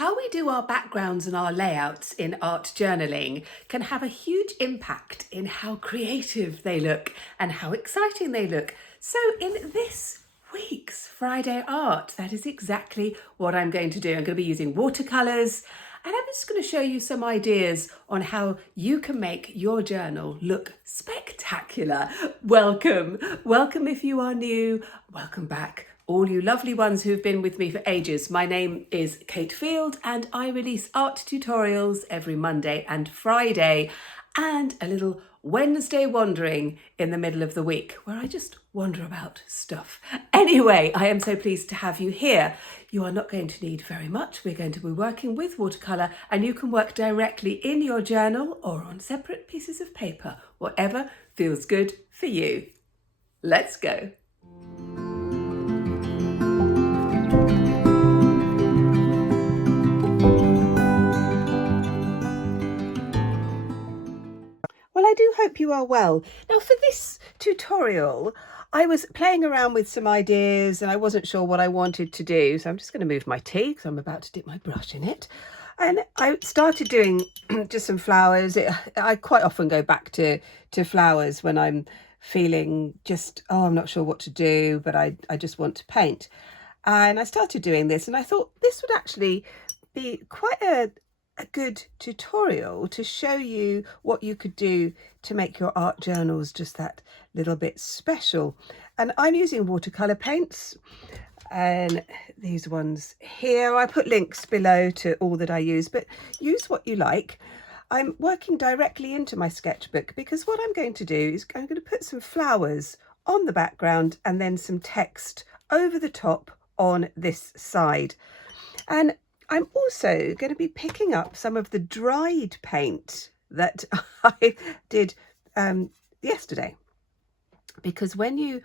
How we do our backgrounds and our layouts in art journaling can have a huge impact in how creative they look and how exciting they look. So in this week's Friday Art, that is exactly what I'm going to do. I'm going to be using watercolours, and I'm just going to show you some ideas on how you can make your journal look spectacular. Welcome if you are new, welcome back. All you lovely ones who've been with me for ages. My name is Cate Field and I release art tutorials every Monday and Friday, and a little Wednesday wandering in the middle of the week where I just wander about stuff. Anyway, I am so pleased to have you here. You are not going to need very much. We're going to be working with watercolour, and you can work directly in your journal or on separate pieces of paper, whatever feels good for you. Let's go. Well, I do hope you are well. Now, for this tutorial, I was playing around with some ideas and I wasn't sure what I wanted to do. So I'm just going to move my tea because I'm about to dip my brush in it. And I started doing just some flowers. I quite often go back to flowers when I'm feeling just, oh, I'm not sure what to do, but I just want to paint. And I started doing this and I thought this would actually be quite a good tutorial to show you what you could do to make your art journals just that little bit special. And I'm using watercolor paints, and these ones here, I put links below to all that I use, but use what you like. I'm working directly into my sketchbook because what I'm going to do is I'm going to put some flowers on the background and then some text over the top on this side. And I'm also going to be picking up some of the dried paint that I did yesterday, because when you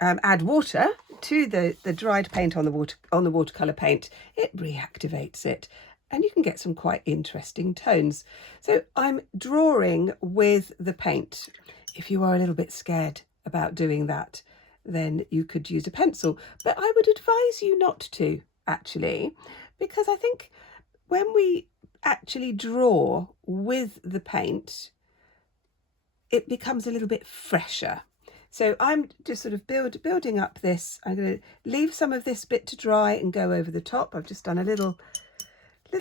add water to the dried paint on the watercolor paint, it reactivates it and you can get some quite interesting tones. So I'm drawing with the paint. If you are a little bit scared about doing that, then you could use a pencil, but I would advise you not to, actually, because I think when we actually draw with the paint, it becomes a little bit fresher. So I'm just sort of building up this. I'm going to leave some of this bit to dry and go over the top. I've just done a little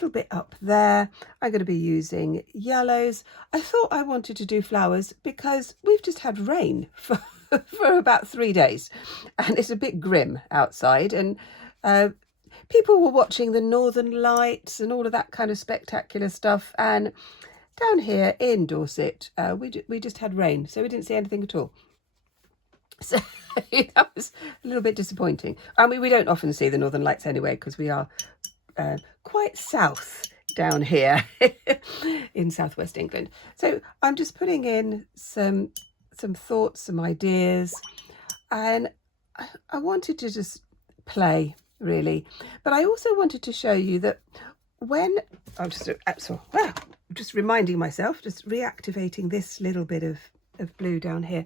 bit up there. I'm going to be using yellows. I thought I wanted to do flowers because we've just had rain for about 3 days and it's a bit grim outside, and people were watching the Northern Lights and all of that kind of spectacular stuff. And down here in Dorset, we just had rain, so we didn't see anything at all. So that was a little bit disappointing. I mean, we don't often see the Northern Lights anyway, because we are quite south down here in southwest England. So I'm just putting in some thoughts, some ideas, and I wanted to just play, really. But I also wanted to show you that when I'm just reminding myself, just reactivating this little bit of blue down here.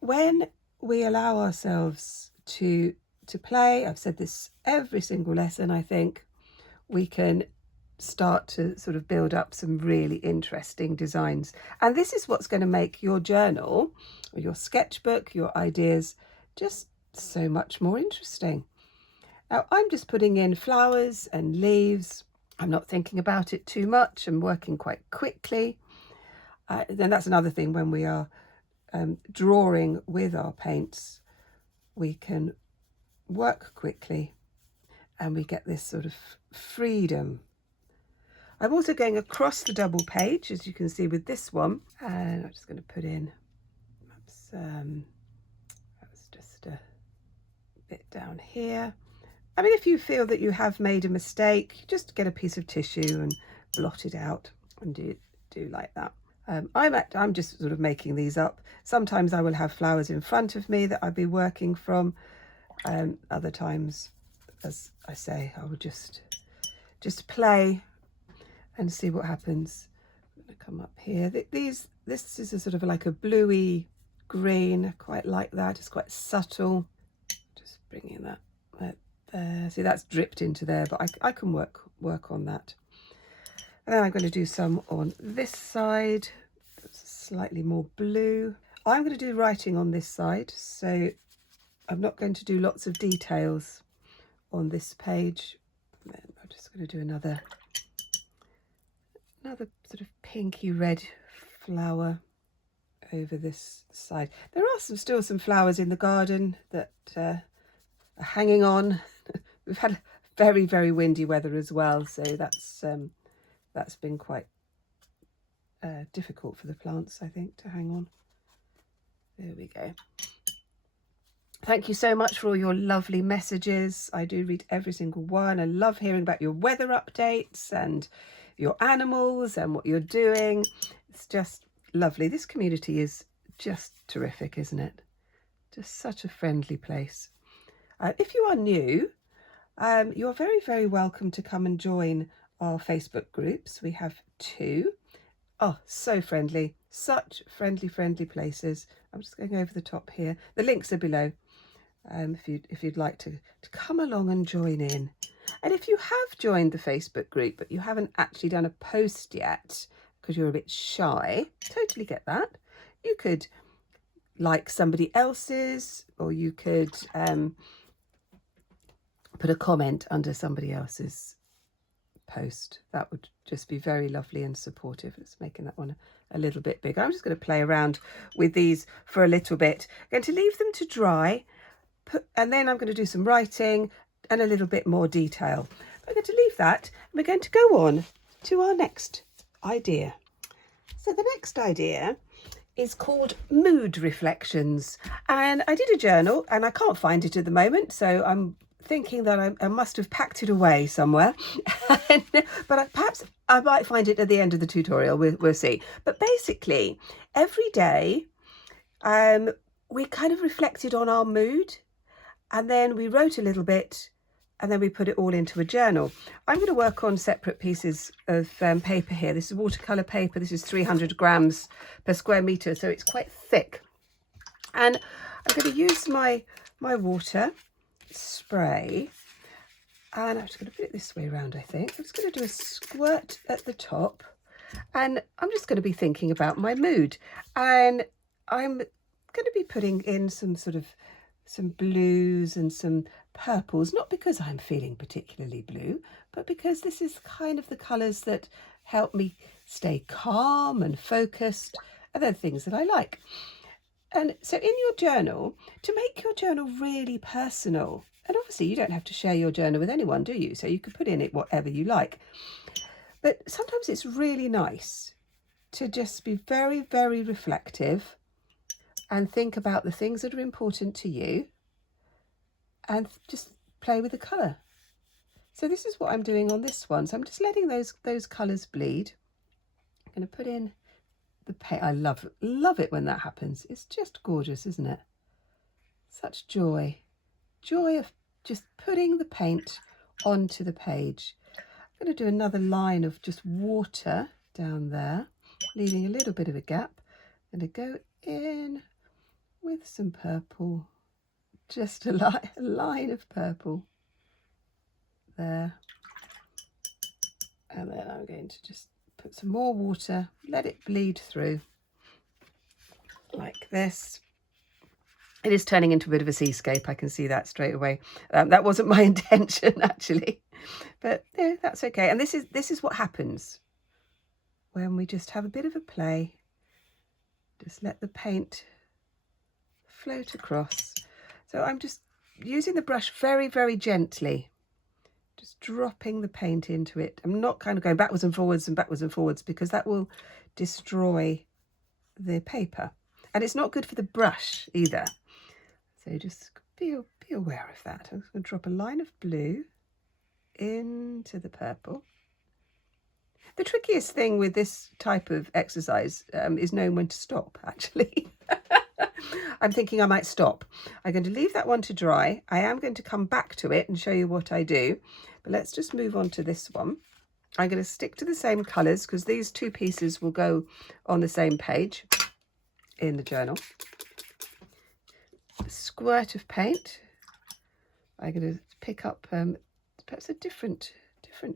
When we allow ourselves to play, I've said this every single lesson, I think, we can start to sort of build up some really interesting designs. And this is what's going to make your journal or your sketchbook, your ideas, just so much more interesting. Now, I'm just putting in flowers and leaves. I'm not thinking about it too much. I'm working quite quickly. Then that's another thing, when we are drawing with our paints, we can work quickly and we get this sort of freedom. I'm also going across the double page, as you can see with this one, and I'm just going to put in, that's just a bit down here. I mean, if you feel that you have made a mistake, just get a piece of tissue and blot it out and do like that. I'm just sort of making these up. Sometimes I will have flowers in front of me that I'll be working from. Other times, as I say, I will just play and see what happens. I'm going to come up here. This is a sort of like a bluey green. I quite like that. It's quite subtle. Just bringing that See, that's dripped into there, but I can work on that. And then I'm going to do some on this side. That's slightly more blue. I'm going to do writing on this side, so I'm not going to do lots of details on this page. And then I'm just going to do another sort of pinky red flower over this side. There are still some flowers in the garden that are hanging on. We've had very, very windy weather as well, so that's been quite difficult for the plants, I think, to hang on. There we go. Thank you so much for all your lovely messages. I do read every single one. I love hearing about your weather updates and your animals and what you're doing. It's just lovely. This community is just terrific, isn't it? Just such a friendly place. If you are new, you're very, very welcome to come and join our Facebook groups. We have 2. Oh, so friendly. Such friendly places. I'm just going over the top here. The links are below. If you'd like to come along and join in. And if you have joined the Facebook group but you haven't actually done a post yet because you're a bit shy, totally get that. You could like somebody else's, or you could put a comment under somebody else's post. That would just be very lovely and supportive. It's making that one a little bit bigger. I'm just going to play around with these for a little bit. I'm going to leave them to dry, and then I'm going to do some writing and a little bit more detail. I'm going to leave that, and we're going to go on to our next idea. So the next idea is called Mood Reflections, and I did a journal and I can't find it at the moment, so I'm thinking that I must have packed it away somewhere. But perhaps I might find it at the end of the tutorial. We'll see. But basically, every day we kind of reflected on our mood, and then we wrote a little bit, and then we put it all into a journal. I'm going to work on separate pieces of paper here. This is watercolour paper. This is 300 grams per square metre, so it's quite thick. And I'm going to use my water spray, and I'm just going to put it this way around. I think I'm just going to do a squirt at the top, and I'm just going to be thinking about my mood, and I'm going to be putting in some blues and some purples, not because I'm feeling particularly blue, but because this is kind of the colours that help me stay calm and focused, and they're things that I like. And so in your journal, to make your journal really personal, and obviously you don't have to share your journal with anyone, do you? So you could put in it whatever you like. But sometimes it's really nice to just be very, very reflective and think about the things that are important to you and just play with the colour. So this is what I'm doing on this one. So I'm just letting those colours bleed. I'm going to put in the paint. I love it when that happens. It's just gorgeous, isn't it? Such joy of just putting the paint onto the page. I'm going to do another line of just water down there, leaving a little bit of a gap. I'm going to go in with some purple, just a line of purple there, and then I'm going to just put some more water, let it bleed through like this. It is turning into a bit of a seascape. I can see that straight away. That wasn't my intention actually, but yeah, that's okay. And this is what happens when we just have a bit of a play. Just let the paint float across. So I'm just using the brush very, very gently, just dropping the paint into it. I'm not kind of going backwards and forwards because that will destroy the paper, and it's not good for the brush either. So just be aware of that. I'm just going to drop a line of blue into the purple. The trickiest thing with this type of exercise is knowing when to stop, actually. I'm thinking I might stop. I'm going to leave that one to dry. I am going to come back to it and show you what I do. But let's just move on to this one. I'm going to stick to the same colours because these 2 pieces will go on the same page in the journal. A squirt of paint. I'm going to pick up perhaps a different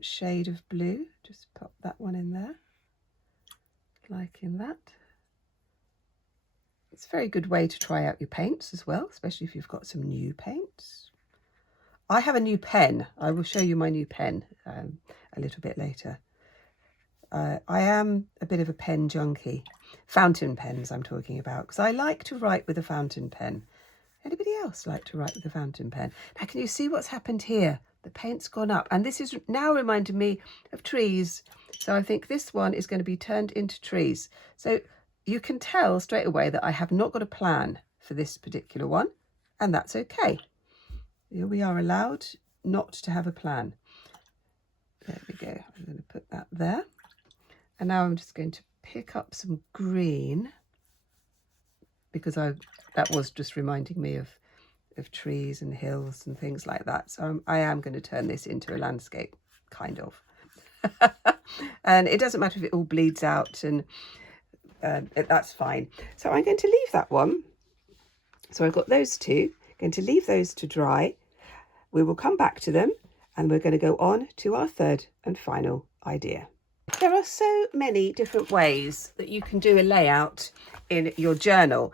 shade of blue. Just pop that one in there, liking that. It's a very good way to try out your paints as well, especially if you've got some new paints. I have a new pen. I will show you my new pen a little bit later. I am a bit of a pen junkie. Fountain pens I'm talking about, because I like to write with a fountain pen. Anybody else like to write with a fountain pen? Now, can you see what's happened here? The paint's gone up, and this is now reminding me of trees. So I think this one is going to be turned into trees. So you can tell straight away that I have not got a plan for this particular one, and that's okay. We are allowed not to have a plan. There we go. I'm going to put that there. And now I'm just going to pick up some green, because that was just reminding me of trees and hills and things like that. So I am going to turn this into a landscape, kind of. And it doesn't matter if it all bleeds out, and that's fine. So I'm going to leave that one. So I've got those two. Going to leave those to dry. We will come back to them, and we're going to go on to our third and final idea. There are so many different ways that you can do a layout in your journal.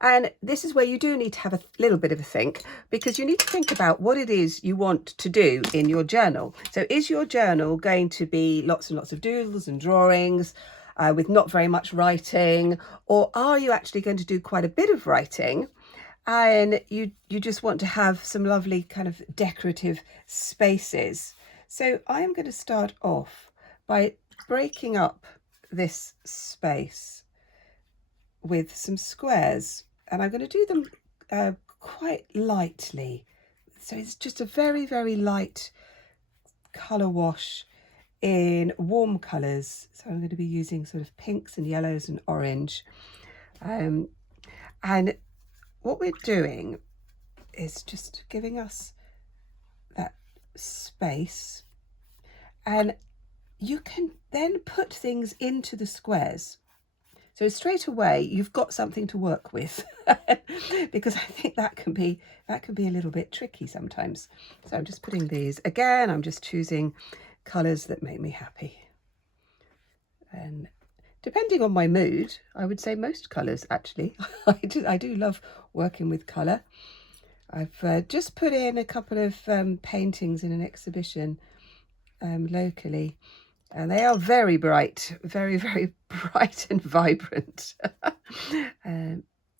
And this is where you do need to have a little bit of a think, because you need to think about what it is you want to do in your journal. So is your journal going to be lots and lots of doodles and drawings with not very much writing? Or are you actually going to do quite a bit of writing, and you just want to have some lovely kind of decorative spaces? So I am going to start off by breaking up this space with some squares, and I'm going to do them quite lightly. So it's just a very, very light colour wash in warm colours. So I'm going to be using sort of pinks and yellows and orange. And what we're doing is just giving us that space, and you can then put things into the squares. So straight away, you've got something to work with, because I think that can be a little bit tricky sometimes. So I'm just putting these, again, I'm just choosing colours that make me happy. And depending on my mood, I would say most colours, actually. I do love working with colour. I've just put in a couple of paintings in an exhibition locally. And they are very bright, very, very bright and vibrant.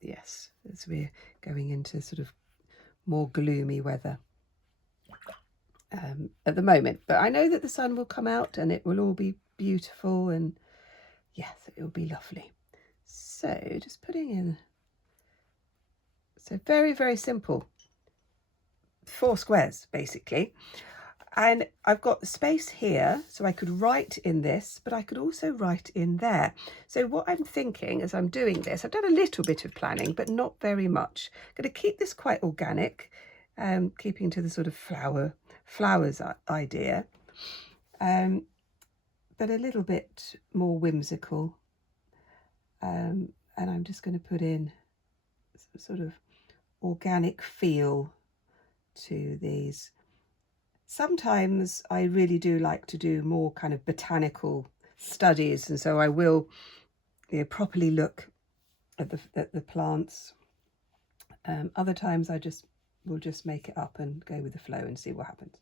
Yes, as we're going into sort of more gloomy weather at the moment. But I know that the sun will come out and it will all be beautiful, and yes, it will be lovely. So just putting in, so very, very simple. 4 squares, basically. And I've got space here, so I could write in this, but I could also write in there. So what I'm thinking as I'm doing this, I've done a little bit of planning, but not very much. I'm going to keep this quite organic, keeping to the sort of flowers idea, but a little bit more whimsical. And I'm just going to put in some sort of organic feel to these. Sometimes I really do like to do more kind of botanical studies, and so I will properly look at the plants. Other times I will just make it up and go with the flow and see what happens.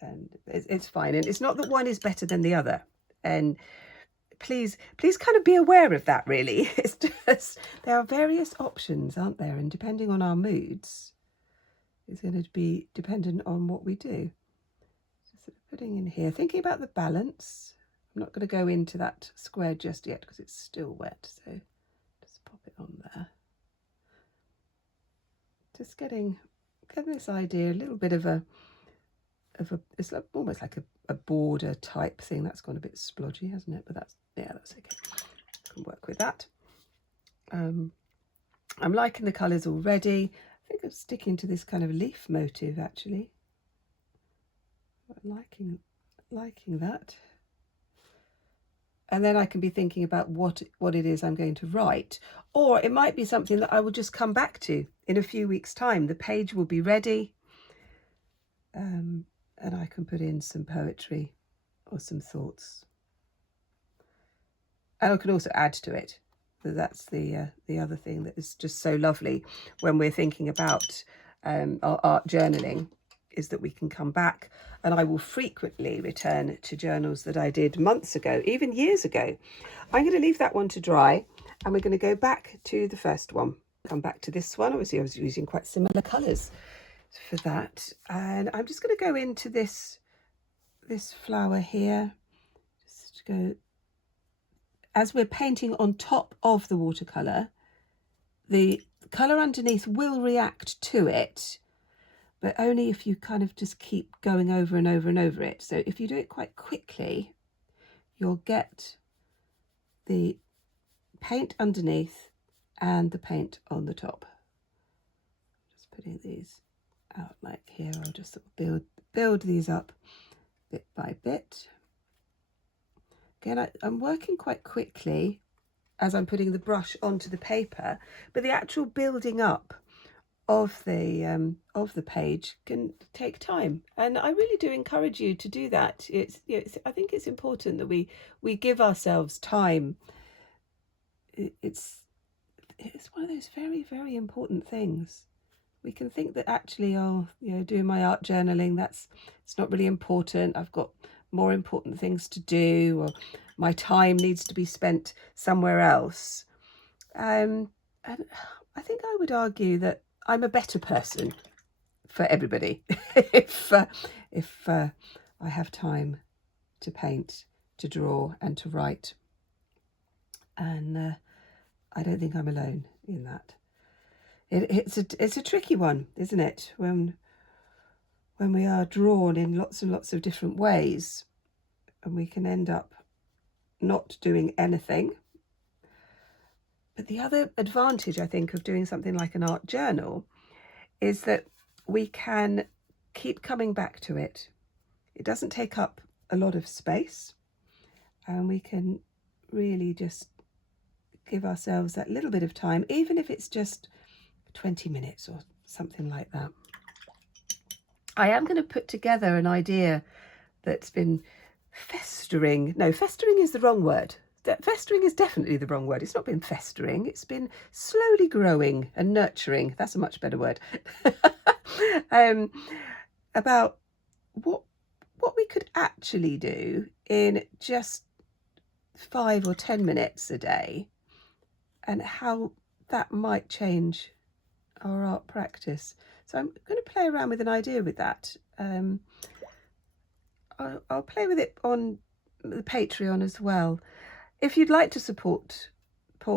And it's fine. And it's not that one is better than the other. And please kind of be aware of that, really. It's just, there are various options, aren't there? And depending on our moods, is going to be dependent on what we do. So sort of putting in here, thinking about the balance. I'm not going to go into that square just yet because it's still wet, so just pop it on there. Just getting this idea, a little bit of a it's like, almost like a border type thing. That's gone a bit splodgy, hasn't it? But that's okay. I can work with that. I'm liking the colours already. I think I'm sticking to this kind of leaf motive, actually. Liking that. And then I can be thinking about what it is I'm going to write. Or it might be something that I will just come back to in a few weeks' time. The page will be ready. and I can put in some poetry or some thoughts. And I can also add to it. That's the other thing that is just so lovely when we're thinking about our art journaling, is that we can come back, and I will frequently return to journals that I did months ago, even years ago. I'm going to leave that one to dry, and we're going to go back to the first one. Come back to this one. Obviously I was using quite similar colours for that, and I'm just going to go into this flower here. Just go, as we're painting on top of the watercolour, the colour underneath will react to it, but only if you kind of just keep going over and over and over it. So if you do it quite quickly, you'll get the paint underneath and the paint on the top. Just putting these out like here. I'll just sort of build these up bit by bit. Again, I'm working quite quickly as I'm putting the brush onto the paper, but the actual building up of the page can take time, and I really do encourage you to do that. I think it's important that we give ourselves time. It's one of those very, very important things. We can think that actually, doing my art journaling, it's not really important. I've got more important things to do, or my time needs to be spent somewhere else. And I think I would argue that I'm a better person for everybody if I have time to paint, to draw, and to write. And I don't think I'm alone in that. It's a tricky one, isn't it? When we are drawn in lots and lots of different ways, and we can end up not doing anything. But the other advantage, I think, of doing something like an art journal is that we can keep coming back to it. It doesn't take up a lot of space, and we can really just give ourselves that little bit of time, even if it's just 20 minutes or something like that. I am going to put together an idea that's been festering. No, festering is the wrong word. Festering is definitely the wrong word. It's not been festering. It's been slowly growing and nurturing. That's a much better word. About what we could actually do in just 5 or 10 minutes a day, and how that might change our art practice. So I'm going to play around with an idea with that. I'll play with it on the Patreon as well. If you'd like to support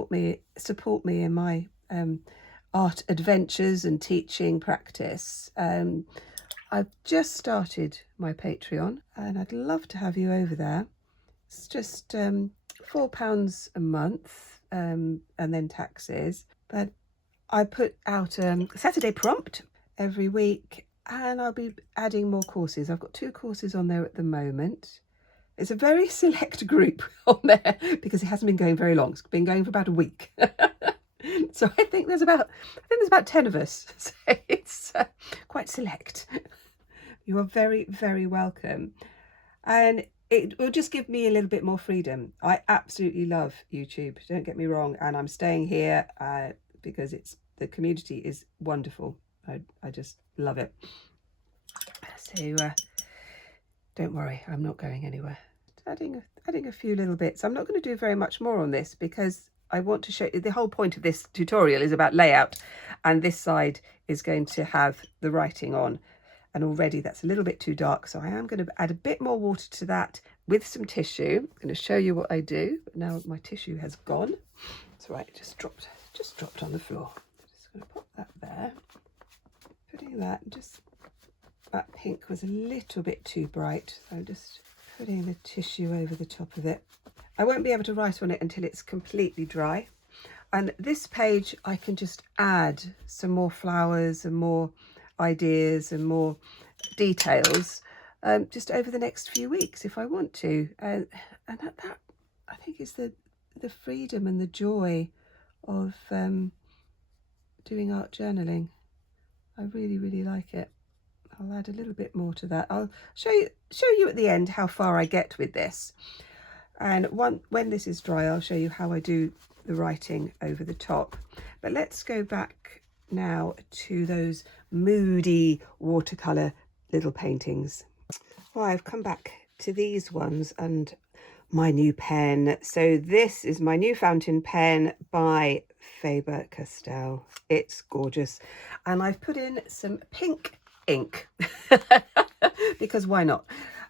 me in my art adventures and teaching practice, I've just started my Patreon, and I'd love to have you over there. It's just £4 a month, and then taxes. But I put out a Saturday prompt every week, and I'll be adding more courses. I've got 2 courses on there at the moment. It's a very select group on there because it hasn't been going very long. It's been going for about a week. So I think there's about 10 of us. So it's quite select. You are very, very welcome. And it will just give me a little bit more freedom. I absolutely love YouTube, don't get me wrong. And I'm staying here because the community is wonderful. I just love it. So don't worry, I'm not going anywhere. Adding a few little bits. I'm not going to do very much more on this because I want to show you the whole point of this tutorial is about layout, and this side is going to have the writing on, and already that's a little bit too dark, so I am going to add a bit more water to that with some tissue. I'm going to show you what I do, but now my tissue has gone. That's right, it just dropped on the floor. Just going to pop that there. Putting that, that pink was a little bit too bright, so I'm just putting the tissue over the top of it. I won't be able to write on it until it's completely dry. And this page, I can just add some more flowers and more ideas and more details just over the next few weeks if I want to. And that I think is the freedom and the joy of doing art journaling. I really, really like it. I'll add a little bit more to that. I'll show you at the end how far I get with this. And when this is dry, I'll show you how I do the writing over the top. But let's go back now to those moody watercolour little paintings. Well, I've come back to these ones and my new pen. So this is my new fountain pen by Faber-Castell. It's gorgeous. And I've put in some pink ink because why not?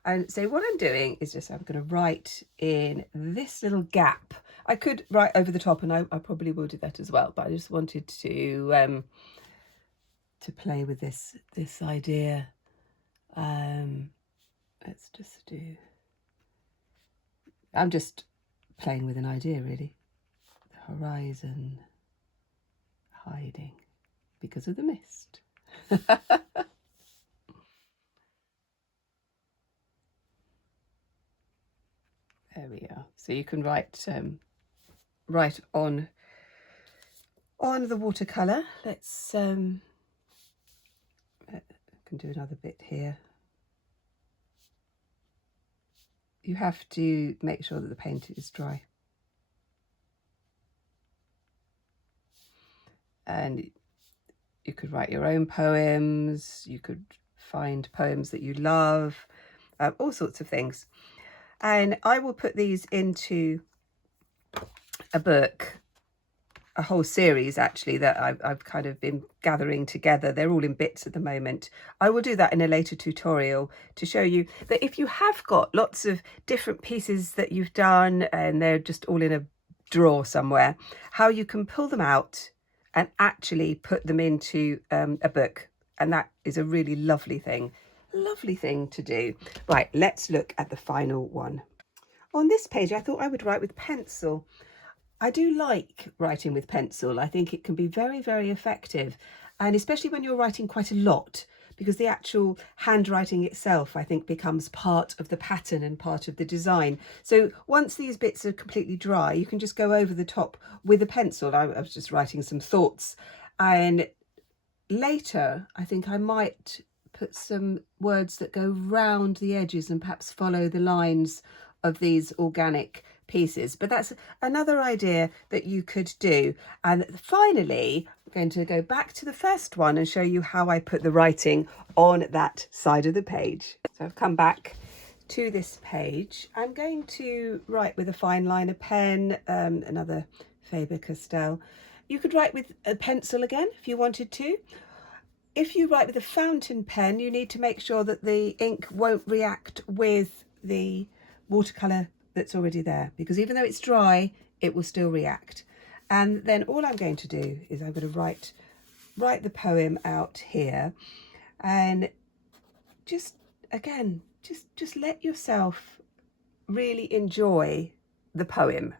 And so what I'm doing is just I'm going to write in this little gap. I could write over the top, and I probably will do that as well, but I just wanted to play with this idea. Let's just do, I'm just playing with an idea really. The horizon hiding because of the mist. There we are. So you can write right on the watercolor. Let's I can do another bit here. You have to make sure that the paint is dry. And you could write your own poems, you could find poems that you love, all sorts of things. And I will put these into a book, a whole series actually that I've kind of been gathering together. They're all in bits at the moment. I will do that in a later tutorial to show you that if you have got lots of different pieces that you've done and they're just all in a drawer somewhere, how you can pull them out and actually put them into a book. And that is a really lovely thing to do. Right, let's look at the final one. On this page, I thought I would write with pencil. I do like writing with pencil. I think it can be very, very effective. And especially when you're writing quite a lot, because the actual handwriting itself, I think, becomes part of the pattern and part of the design. So once these bits are completely dry, you can just go over the top with a pencil. I was just writing some thoughts. And later, I think I might put some words that go round the edges and perhaps follow the lines of these organic pieces. But that's another idea that you could do. And finally, I'm going to go back to the first one and show you how I put the writing on that side of the page. So I've come back to this page. I'm going to write with a fine liner pen, another Faber-Castell. You could write with a pencil again if you wanted to. If you write with a fountain pen, you need to make sure that the ink won't react with the watercolour that's already there, because even though it's dry, it will still react. And then all I'm going to do is I'm going to write the poem out here, and just again, just let yourself really enjoy the poem.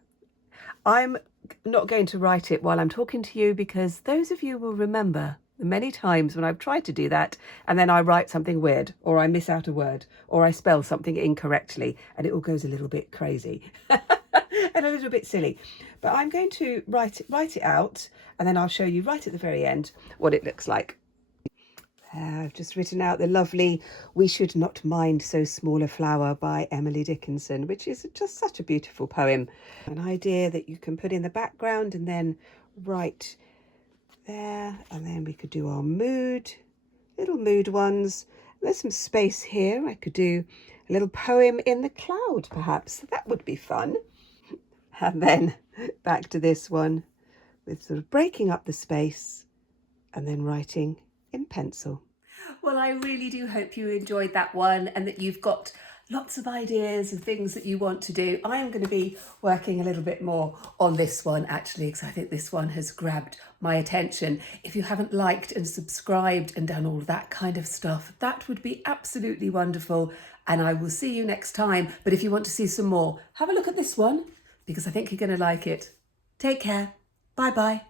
I'm not going to write it while I'm talking to you, because those of you will remember the many times when I've tried to do that and then I write something weird, or I miss out a word, or I spell something incorrectly, and it all goes a little bit crazy and a little bit silly. But I'm going to write it out, and then I'll show you right at the very end what it looks like. I've just written out the lovely "We Should Not Mind So Small a Flower" by Emily Dickinson, which is just such a beautiful poem. An idea that you can put in the background and then write there, and then we could do our little mood ones. There's some space here. I could do a little poem in the cloud perhaps. That would be fun. And then back to this one with sort of breaking up the space and then writing in pencil. Well, I really do hope you enjoyed that one and that you've got lots of ideas and things that you want to do. I am going to be working a little bit more on this one actually, because I think this one has grabbed my attention. If you haven't liked and subscribed and done all that kind of stuff, that would be absolutely wonderful. And I will see you next time. But if you want to see some more, have a look at this one, because I think you're going to like it. Take care. Bye bye.